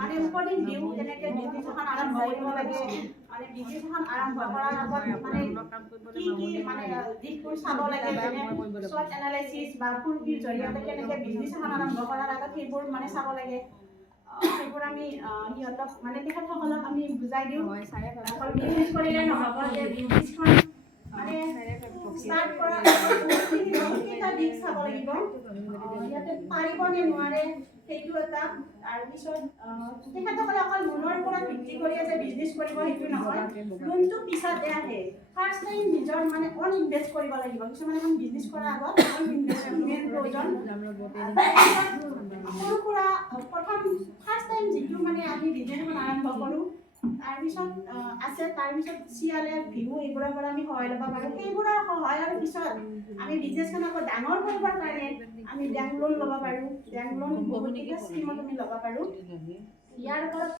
মানে উপদেশ দিওঁ যেনেকৈ বিজনেছ এখন আৰম্ভ কৰিব লাগে মানে বিজনেছ এখন আৰম্ভ কৰাৰ আগত মানে কি মানে দিশবোৰ চাব লাগে যেনে SWOT এনালাইচিছ বা পূৰ্বীৰ জৰিয়তে কেনেকৈ বিজনেছ এখন আৰম্ভ কৰাৰ আগত সেইবোৰ মানে চাব লাগে সেইবোৰ আমি সিহঁতক মানে তেখেতসকলক আমি বুজাই দিওঁ অকল বিজনেছ কৰিলে নহ'ব যে বিজনেছখন মানে ষ্টাৰ্ট কৰাৰ আগত বহুতকেইটা দিশ চাব লাগিব সিহঁতে পাৰিব নে নোৱাৰে সেইটো এটা তাৰপিছত তেখেতসকলে অকল লোনৰ ওপৰত ভিত্তি কৰি যে বিজনেছ কৰিব সেইটো নহয় লোনটো পিছতে আহে ফাৰ্ষ্ট টাইম নিজৰ মানে অন ইনভেষ্ট কৰিব লাগিব কিছুমানে এখন বিজনেছ কৰাৰ আগত অন ইনভেষ্টমেণ্ট প্ৰয়োজন সৰু সুৰা প্ৰথম ফাৰ্ষ্ট টাইম যিটো মানে আমি বিজনেছ এখন আৰম্ভ কৰোঁ তাৰপিছত আছে তাৰপিছত CLF ভিউ এইবোৰৰ পৰা আমি সহায় ল'ব পাৰোঁ সেইবোৰৰ সহায়ৰ পিছত আমি বিজনেছখন আকৌ ডাঙৰ কৰিবৰ কাৰণে আমি বেংক লোন ল'ব পাৰোঁ বেংক লোন বহুতকেইটা স্কিমত আমি ল'ব পাৰোঁ ইয়াৰ ওপৰত